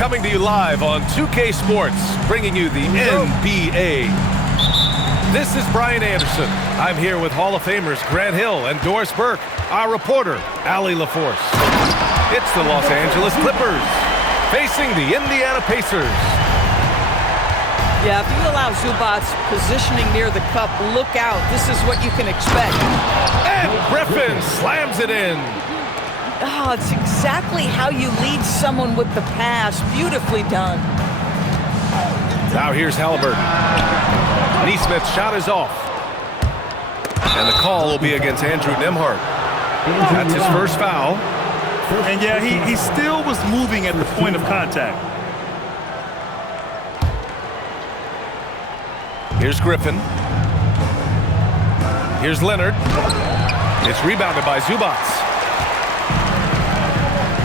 coming to you live on 2K Sports, bringing you the NBA. This is Brian Anderson. I'm here with Hall of Famers Grant Hill and Doris Burke, our reporter, Allie LaForce. It's the Los Angeles Clippers facing the Indiana Pacers. Yeah, if you allow Zubac positioning near the cup, look out. This is what you can expect. And Griffin slams it in. Oh, it's exactly how you lead someone with the pass. Beautifully done. Now here's Halliburton. Neesmith's shot is off. And the call will be against Andrew Nembhard. That's his first foul. And yeah, he still was moving at the point of contact. Here's Griffin. Here's Leonard. It's rebounded by Zubac.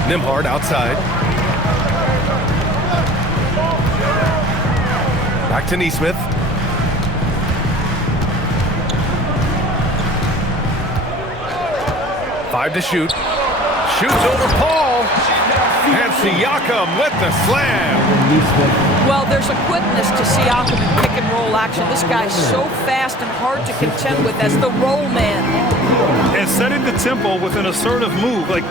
Nembhard outside. Back to Neesmith. Five to shoot. Shoots over Paul. And Siakam with the slam. Well, there's a quickness to Siakam in pick and roll action. This guy's so fast and hard to contend with as the roll man. And setting the tempo with an assertive move. Like,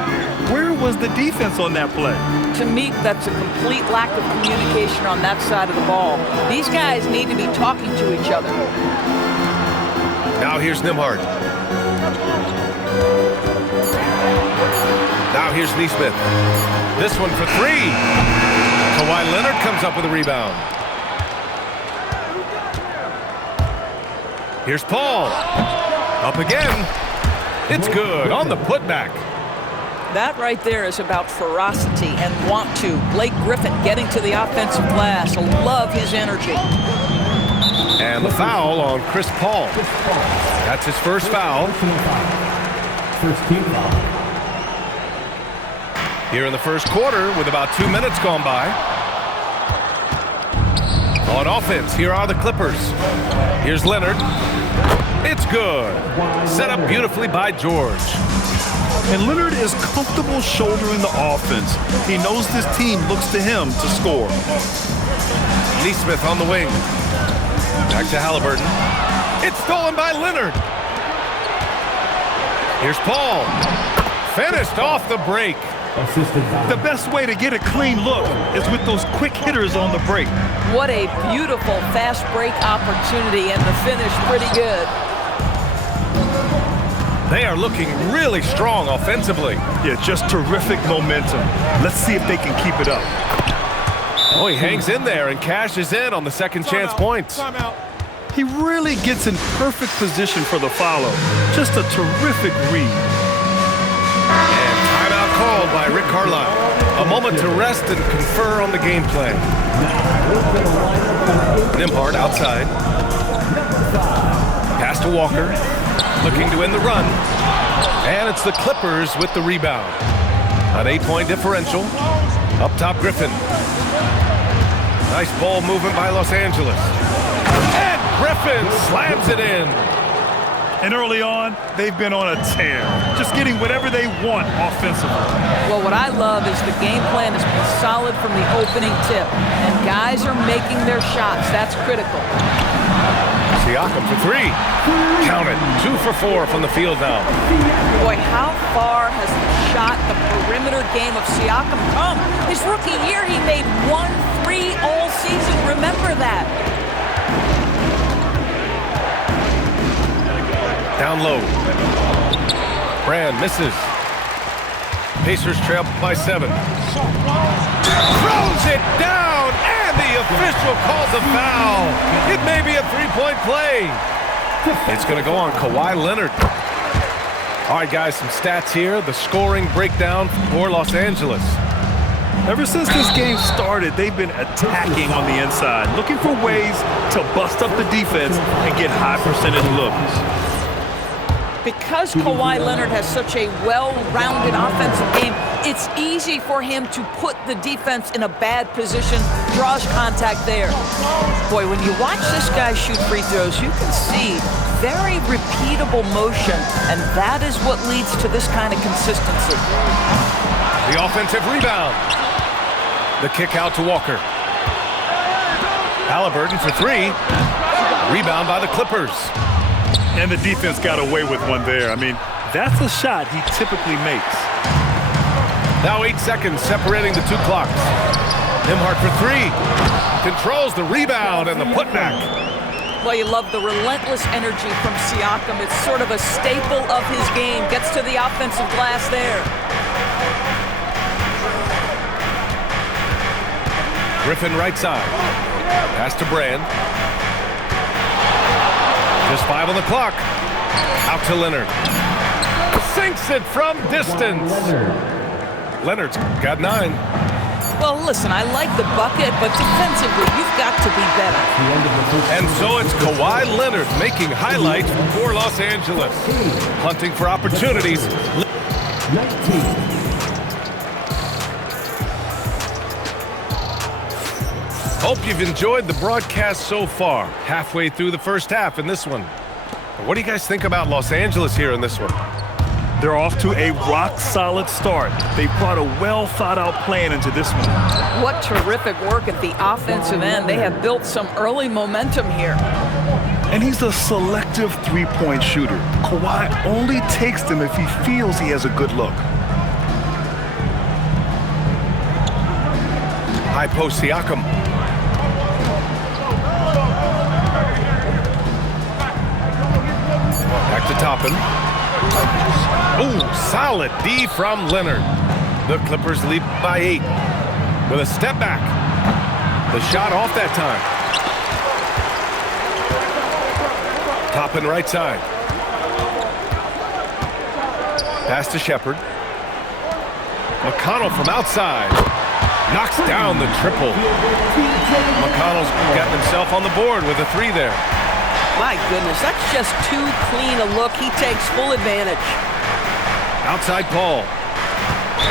where was the defense on that play? To me, that's a complete lack of communication on that side of the ball. These guys need to be talking to each other. Now here's Nembhard. Now here's Neesmith. This one for three. Kawhi Leonard comes up with a rebound. Here's Paul. Up again. It's good on the putback. That right there is about ferocity and want to. Blake Griffin getting to the offensive glass. I love his energy. And the foul on Chris Paul. That's his first foul. First team foul. Here in the first quarter with about 2 minutes gone by. On offense, here are the Clippers. Here's Leonard. It's good. Set up beautifully by George. And Leonard is comfortable shouldering the offense. He knows this team looks to him to score. Neesmith on the wing. Back to Halliburton. It's stolen by Leonard. Here's Paul. Finished off the break. The best way to get a clean look is with those quick hitters on the break. What a beautiful fast break opportunity, and the finish pretty good. They are looking really strong offensively. Yeah, just terrific momentum. Let's see if they can keep it up. Oh, he hangs in there and cashes in on the second chance points. He really gets in perfect position for the follow. Just a terrific read. And timeout called by Rick Carlisle. A moment to rest and confer on the game plan. Nembhard outside. Pass to Walker. Looking to win the run. And it's the Clippers with the rebound. An 8-point differential. Up top, Griffin. Nice ball movement by Los Angeles. And Griffin slams it in. And early on, they've been on a tear. Just getting whatever they want offensively. Well, what I love is the game plan has been solid from the opening tip. And guys are making their shots. That's critical. Siakam for three. Count it. 2 for 4 from the field now. Boy, how far has the shot, the perimeter game of Siakam come? His rookie year, he made 1 3 all season. Remember that. Down low. Brand misses. Pacers trail by 7. Throws it down, and the official calls a foul. It may be a 3-point play. It's going to go on Kawhi Leonard. All right, guys, some stats here. The scoring breakdown for Los Angeles. Ever since this game started, they've been attacking on the inside, looking for ways to bust up the defense and get high percentage looks. Because Kawhi Leonard has such a well-rounded offensive game, it's easy for him to put the defense in a bad position, draws contact there. Boy, when you watch this guy shoot free throws, you can see very repeatable motion, and that is what leads to this kind of consistency. The offensive rebound. The kick out to Walker. Halliburton for three. Rebound by the Clippers. And the defense got away with one there. I mean, that's a shot he typically makes. Now 8 seconds separating the two clocks. Nembhard for three. Controls the rebound and the putback. Well, you love the relentless energy from Siakam. It's sort of a staple of his game. Gets to the offensive glass there. Griffin right side. Pass to Brand. Just 5 on the clock. Out to Leonard. Sinks it from distance. Leonard's got 9. Well, listen, I like the bucket, but defensively, you've got to be better. And so it's Kawhi Leonard making highlights for Los Angeles. Hunting for opportunities. 19. Hope you've enjoyed the broadcast so far. Halfway through the first half in this one. What do you guys think about Los Angeles here in this one? They're off to a rock-solid start. They brought a well-thought-out plan into this one. What terrific work at the offensive end. They have built some early momentum here. And he's a selective three-point shooter. Kawhi only takes them if he feels he has a good look. High post Siakam. Back to Toppin. Ooh, solid D from Leonard. The Clippers lead by 8 with a step back. The shot off that time. Toppin right side. Pass to Shepherd. McConnell from outside. Knocks down the triple. McConnell's gotten himself on the board with a 3 there. My goodness, that's just too clean a look. He takes full advantage. Outside Paul.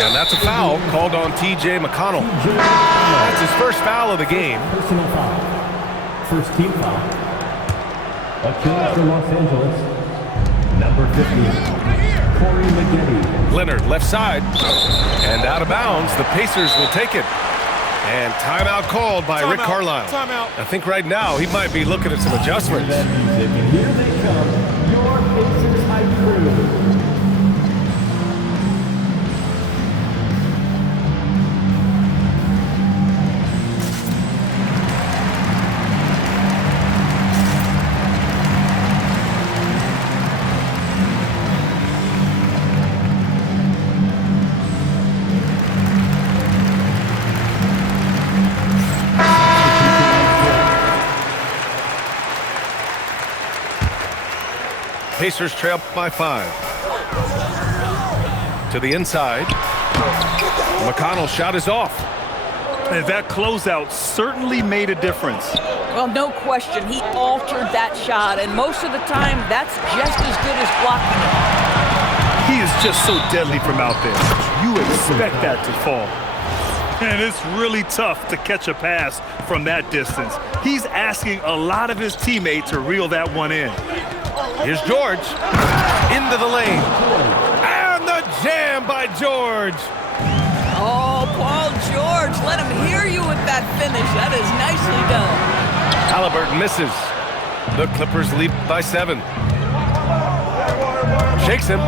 And that's a foul called on T.J. McConnell. That's his first foul of the game. Personal foul. First team foul. A kill for Los Angeles. Number 50, Corey Maggette. Leonard left side. And out of bounds. The Pacers will take it. And timeout called by Rick Carlisle. Timeout. I think right now he might be looking at some adjustments. That music, and here they come. Your Pacers High Crew. Pacers trail by 5. To the inside. McConnell's shot is off. And that closeout certainly made a difference. Well, no question, he altered that shot, and most of the time, that's just as good as blocking it. He is just so deadly from out there. You expect that to fall. And it's really tough to catch a pass from that distance. He's asking a lot of his teammates to reel that one in. Here's George. Into the lane. And the jam by George. Oh, Paul George, let him hear you with that finish. That is nicely done. Halliburton misses. The Clippers lead by 7. Shakes him.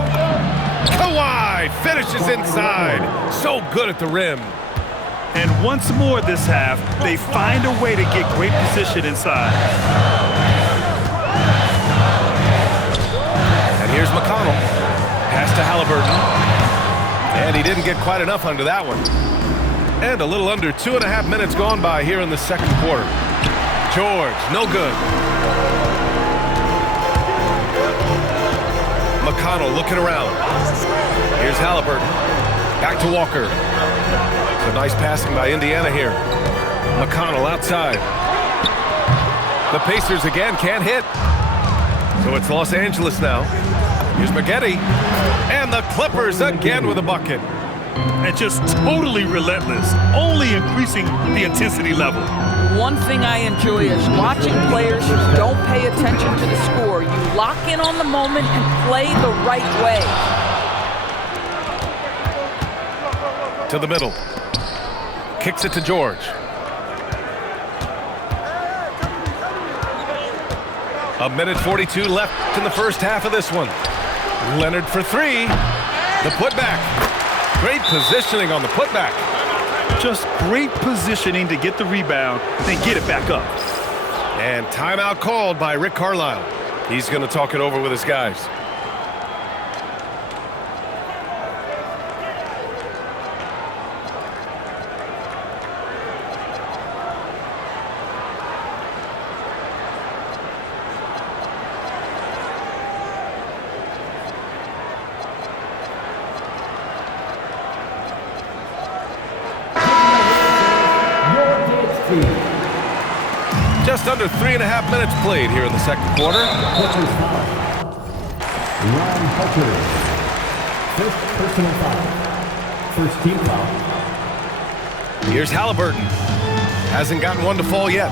Kawhi finishes inside. So good at the rim. And once more this half, they find a way to get great position inside. And here's McConnell. Pass to Halliburton. And he didn't get quite enough under that one. And a little under 2.5 minutes gone by here in the second quarter. George, no good. McConnell looking around. Here's Halliburton. Back to Walker. A nice passing by Indiana here. McConnell outside. The Pacers again can't hit. So it's Los Angeles now. Here's Maggette. And the Clippers again with a bucket. And just totally relentless, only increasing the intensity level. One thing I enjoy is watching players who don't pay attention to the score. You lock in on the moment and play the right way. To the middle. kicks it to George. A minute 42 left in the first half of this one. Leonard for three. The putback. Great positioning on the putback. Just great positioning to get the rebound, then get it back up. And timeout called by Rick Carlisle. He's going to talk it over with his guys. Just under 3.5 minutes played here in the second quarter. Ron Harper. First personal foul. First team foul. Here's Halliburton. Hasn't gotten one to fall yet.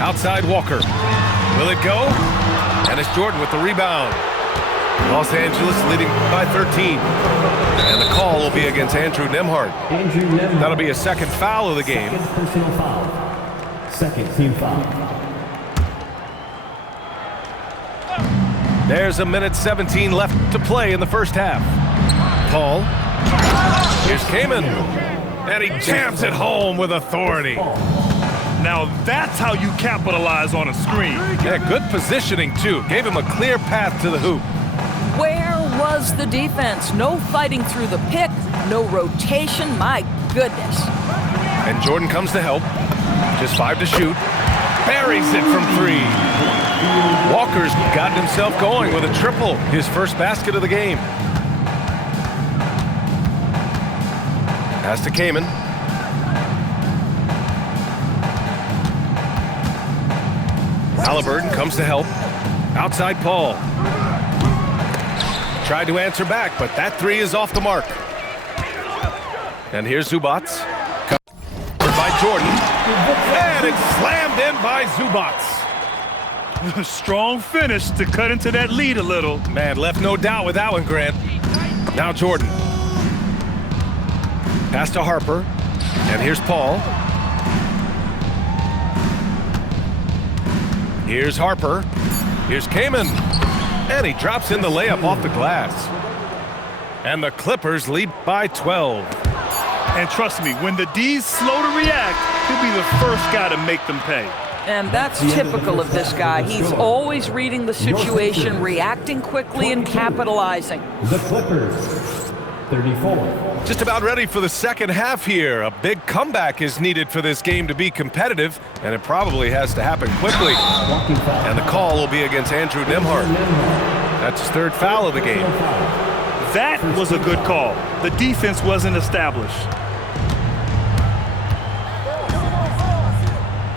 Outside Walker. Will it go? And it's Jordan with the rebound. Los Angeles leading by 13. And the call will be against Andrew Nembhard. That'll be a second foul of the game. Second personal foul. Second team foul. There's a minute 17 left to play in the first half. Paul. Here's Kaman. And he jams it home with authority. Now that's how you capitalize on a screen. Yeah, good positioning, too. Gave him a clear path to the hoop. Where was the defense? No fighting through the pick, no rotation. My goodness. And Jordan comes to help. Just 5 to shoot. Buries it from 3. Walker's gotten himself going with a triple. His first basket of the game. Pass to Kaman. Halliburton comes to help. Outside Paul. Tried to answer back, but that 3 is off the mark. And here's Zubats. Covered by Jordan. And it's slammed in by Zubats. Strong finish to cut into that lead a little. Man, left no doubt with that one, Grant. Now Jordan. Pass to Harper. And here's Paul. Here's Harper. Here's Kaman. And he drops in the layup off the glass. And the Clippers lead by 12. And trust me, when the D's slow to react, he'll be the first guy to make them pay. And that's typical of this guy. He's always reading the situation, reacting quickly, and capitalizing. The Clippers, 34. Just about ready for the second half here. A big comeback is needed for this game to be competitive, and it probably has to happen quickly. And the call will be against Andrew Nembhard. That's his third foul of the game. That was a good call. The defense wasn't established.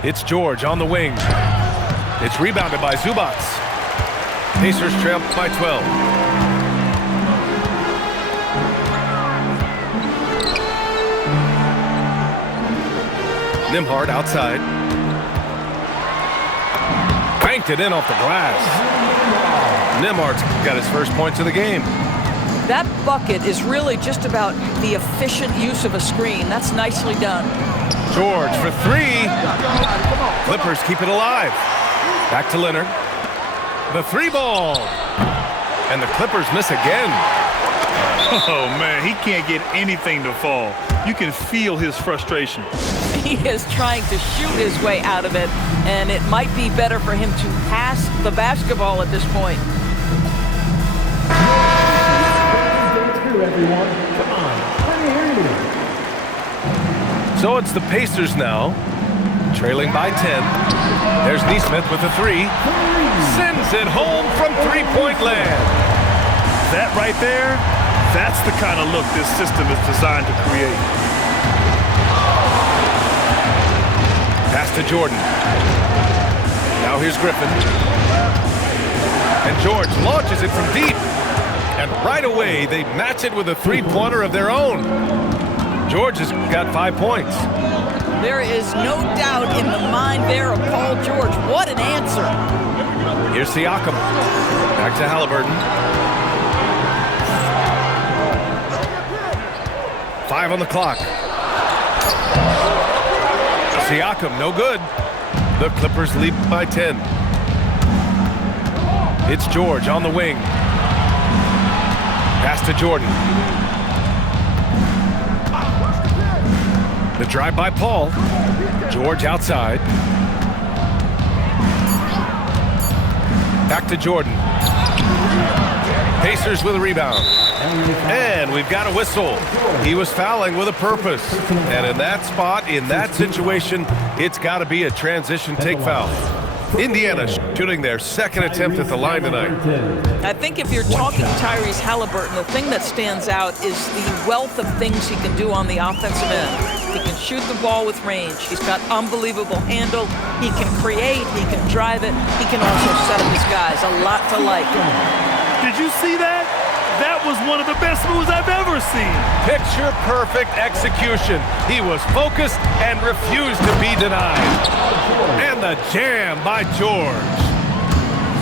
It's George on the wing. It's rebounded by Zubats. Pacers trail by 12. Nembhard outside. Banked it in off the glass. Nembhard's got his first points of the game. That bucket is really just about the efficient use of a screen. That's nicely done. George for 3. Clippers keep it alive. Back to Leonard. The 3 ball. And the Clippers miss again. Oh, man, he can't get anything to fall. You can feel his frustration. He is trying to shoot his way out of it, and it might be better for him to pass the basketball at this point. Everyone, come on, let me hear you. So it's the Pacers now, trailing by 10. There's Nesmith with the 3. Sends it home from three-point land. That right there, that's the kind of look this system is designed to create. Pass to Jordan. Now here's Griffin. And George launches it from deep. And right away, they match it with a three-pointer of their own. George has got 5 points. There is no doubt in the mind there of Paul George. What an answer. Here's Siakam. Back to Halliburton. 5 on the clock. Siakam, no good. The Clippers lead by 10. It's George on the wing. Pass to Jordan. The drive by Paul. George outside. Back to Jordan. Pacers with a rebound. And we've got a whistle. He was fouling with a purpose. And in that spot, in that situation, it's got to be a transition take foul. Indiana shooting their second attempt at the line tonight. I think if you're talking Tyrese Halliburton, the thing that stands out is the wealth of things he can do on the offensive end. He can shoot the ball with range. He's got unbelievable handle. He can create. He can drive it. He can also set up his guys. A lot to like. Did you see that? That was one of the best moves I've ever seen. Picture-perfect execution. He was focused and refused to be denied. And the jam by George.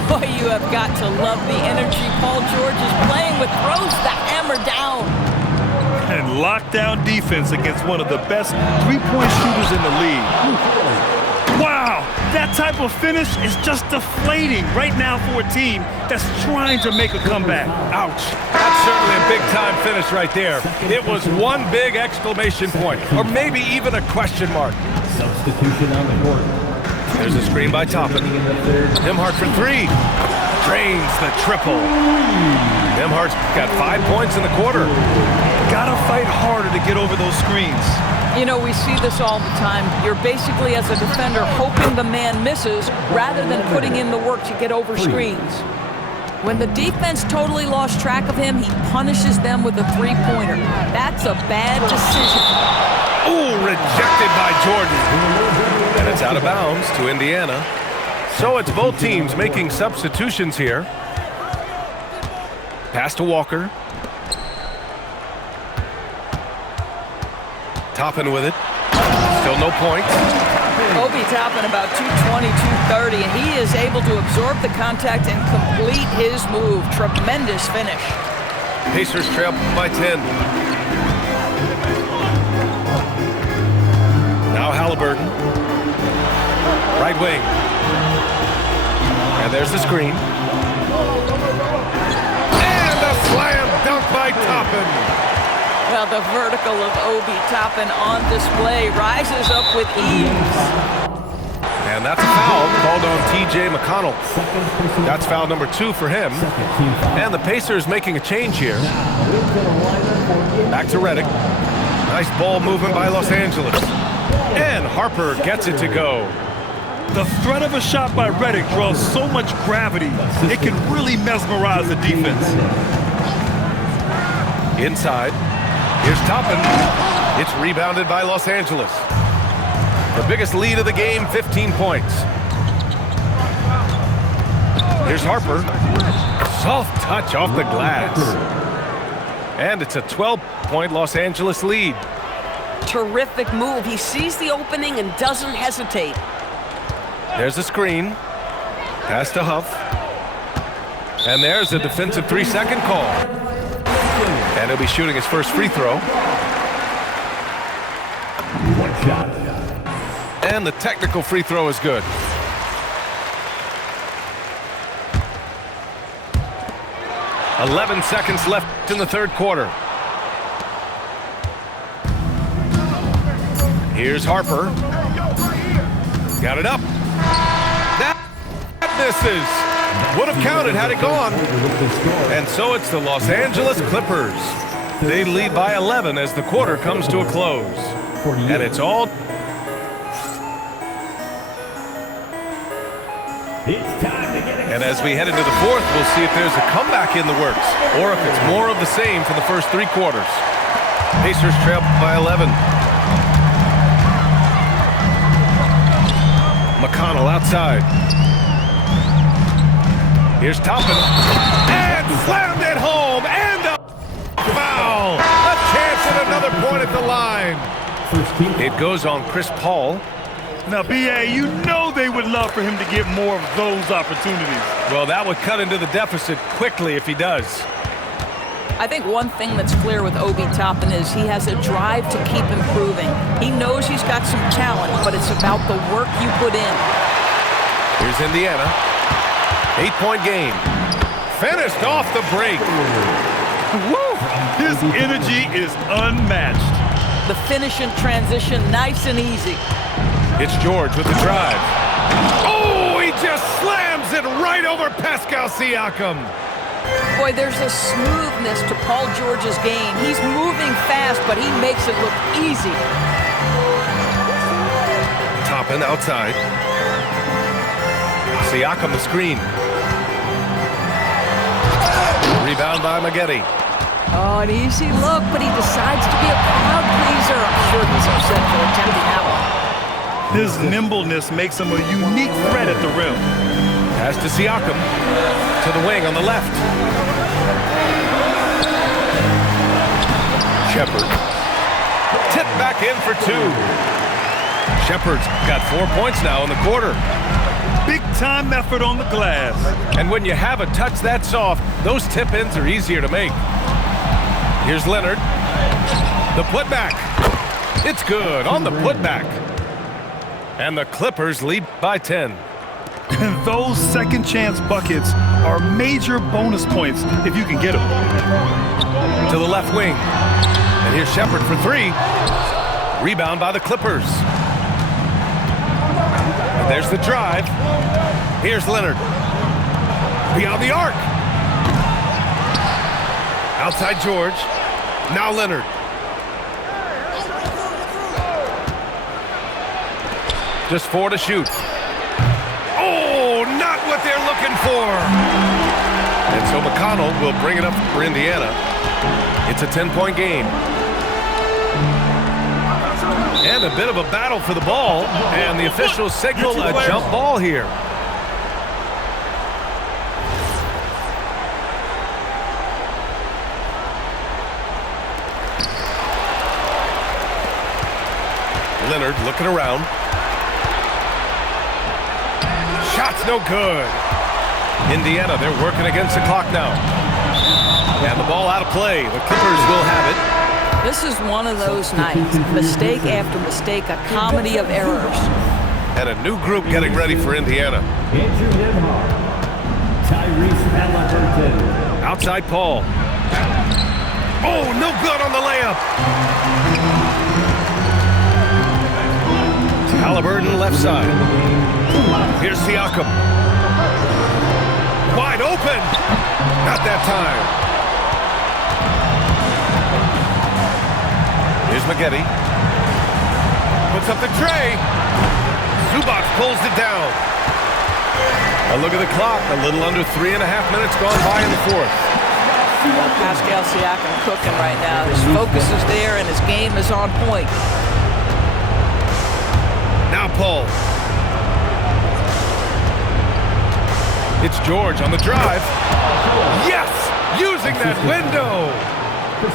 Boy, you have got to love the energy Paul George is playing with. Throws the hammer down. And lockdown defense against one of the best three-point shooters in the league. Wow, that type of finish is just deflating right now for a team that's trying to make a comeback. Ouch. That's certainly a big-time finish right there. It was one big exclamation point, or maybe even a question mark. Substitution on the court. There's a screen by Toppin. Nembhard for three. Drains the triple. Nembhard's got 5 points in the quarter. Gotta fight harder to get over those screens. You know, we see this all the time. You're basically, as a defender, hoping the man misses rather than putting in the work to get over screens. When the defense totally lost track of him, he punishes them with a three-pointer. That's a bad decision. Ooh, rejected by Jordan. And it's out of bounds to Indiana. So it's both teams making substitutions here. Pass to Walker. Toppin with it. Still no points. Obi Toppin about 220, 230, and he is able to absorb the contact and complete his move. Tremendous finish. Pacers trail by 10. Now Halliburton. Right wing. And there's the screen. And a slam dunk by Toppin. Well, the vertical of Obi Toppin on display rises up with ease. And that's a foul called on T.J. McConnell. That's foul number 2 for him. And the Pacers making a change here. Back to Redick. Nice ball movement by Los Angeles. And Harper gets it to go. The threat of a shot by Redick draws so much gravity, it can really mesmerize the defense. Inside. Here's Toppin. It's rebounded by Los Angeles. The biggest lead of the game, 15 points. Here's Harper. Soft touch off the glass. And it's a 12-point Los Angeles lead. Terrific move. He sees the opening and doesn't hesitate. There's a screen. Pass to Huff. And there's a defensive 3-second call. And he'll be shooting his first free throw. One shot. And the technical free throw is good. "11 seconds left in the third quarter. Here's Harper. Got it up. That misses. Would have counted had it gone. And so it's the Los Angeles Clippers. They lead by 11 as the quarter comes to a close. And it's all... And as we head into the fourth, we'll see if there's a comeback in the works or if it's more of the same for the first 3 quarters. Pacers trail by 11. McConnell outside. Here's Toppin. And slammed it home. And a foul. A chance at another point at the line. It goes on Chris Paul. Now, B.A., you know they would love for him to get more of those opportunities. Well, that would cut into the deficit quickly if he does. I think one thing that's clear with Obi Toppin is he has a drive to keep improving. He knows he's got some talent, but it's about the work you put in. Here's Indiana. 8-point game. Finished off the break. Woo! His energy is unmatched. The finish and transition, nice and easy. It's George with the drive. Oh, he just slams it right over Pascal Siakam. Boy, there's a smoothness to Paul George's game. He's moving fast, but he makes it look easy. Toppin outside. Siakam the screen. Rebound by Maggette. Oh, an easy look, but he decides to be a crowd pleaser. I'm sure he's upset for attempting that one. His nimbleness makes him a unique threat at the rim. Pass to Siakam. To the wing on the left. Shepherd. Tip back in for 2. Shepherd's got 4 points now in the quarter. Big-time effort on the glass. And when you have a touch that soft, those tip-ins are easier to make. Here's Leonard. The putback. It's good on the putback. And the Clippers lead by 10. And those second chance buckets are major bonus points if you can get them. To the left wing. And here's Shepherd for 3. Rebound by the Clippers. And there's the drive. Here's Leonard. Beyond the arc. Outside George. Now Leonard. Just 4 to shoot. Oh, not what they're looking for. And so McConnell will bring it up for Indiana. It's a 10-point game. And a bit of a battle for the ball. And the officials signal a jump ball here. Leonard looking around. Shot's no good. Indiana, they're working against the clock now. And the ball out of play. The Clippers will have it. This is one of those nights. Mistake after mistake, a comedy of errors. And a new group getting ready for Indiana. Andrew Nembhard. Tyrese Halliburton. Outside Paul. Oh, no good on the layup. Halliburton left side. Here's Siakam. Wide open. Not that time. Here's Maggette. Puts up the tray. Zubac pulls it down. A look at the clock. A little under 3.5 minutes gone by in the fourth. Pascal Siakam cooking right now. His focus is there and his game is on point. Now Paul. It's George on the drive. Yes! Using that window!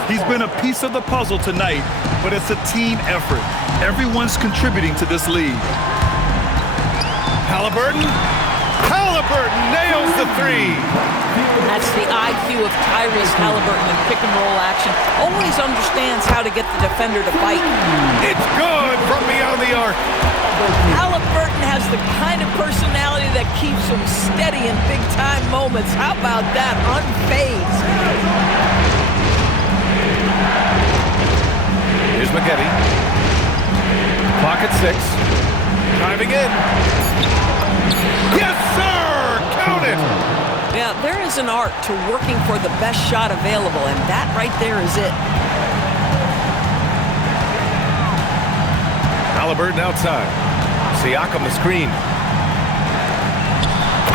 He's been a piece of the puzzle tonight, but it's a team effort. Everyone's contributing to this lead. Halliburton. Halliburton nails the 3. That's the IQ of Tyrese Halliburton in pick-and-roll action. Always understands how to get the defender to bite. It's good from beyond the arc. Halliburton has the kind of personality that keeps him steady in big-time moments. How about that? Unfazed. Here's Maggette. Clock at 6. Driving in. Yes, sir! Count it! Yeah, there is an art to working for the best shot available, and that right there is it. Halliburton outside. Siakam the screen.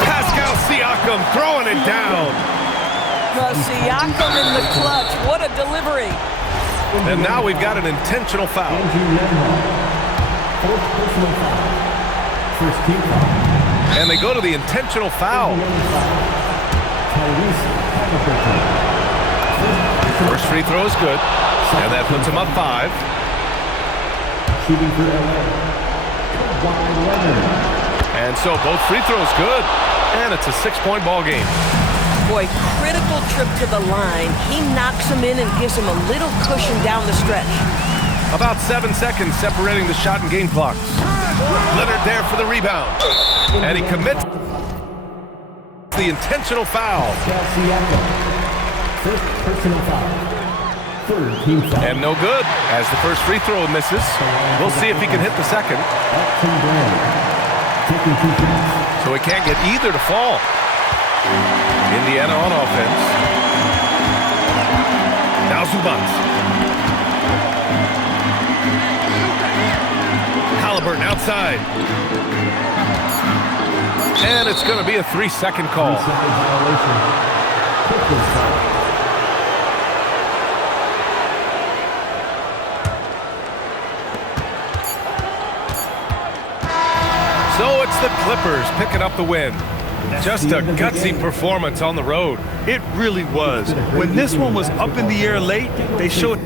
Pascal Siakam throwing it down. Siakam in the clutch. What a delivery. And now we've got an intentional foul. Andrew Nembhard. Fourth personal foul. First team foul. And they go to the intentional foul. Tyrese Halliburton. First free throw is good. And that puts him up 5. Shooting for LA. Kawhi Leonard. And so both free throws good. And it's a 6-point ball game. Boy, critical trip to the line. He knocks him in and gives him a little cushion down the stretch. About 7 seconds separating the shot and game clocks. Leonard there for the rebound. And he commits the intentional foul. Pascal Siakam. First personal foul. Third team foul. And no good, as the first free throw misses. We'll see if he can hit the second. Elton Brand. Taking 2 shots. So he can't get either to fall. Indiana on offense. Now Zubac. Halliburton outside. And it's going to be a 3-second call. 3-second violation. Quickly foul. So it's the Clippers picking up the win. Just a gutsy performance on the road. It really was. When this one was up in the air late, they showed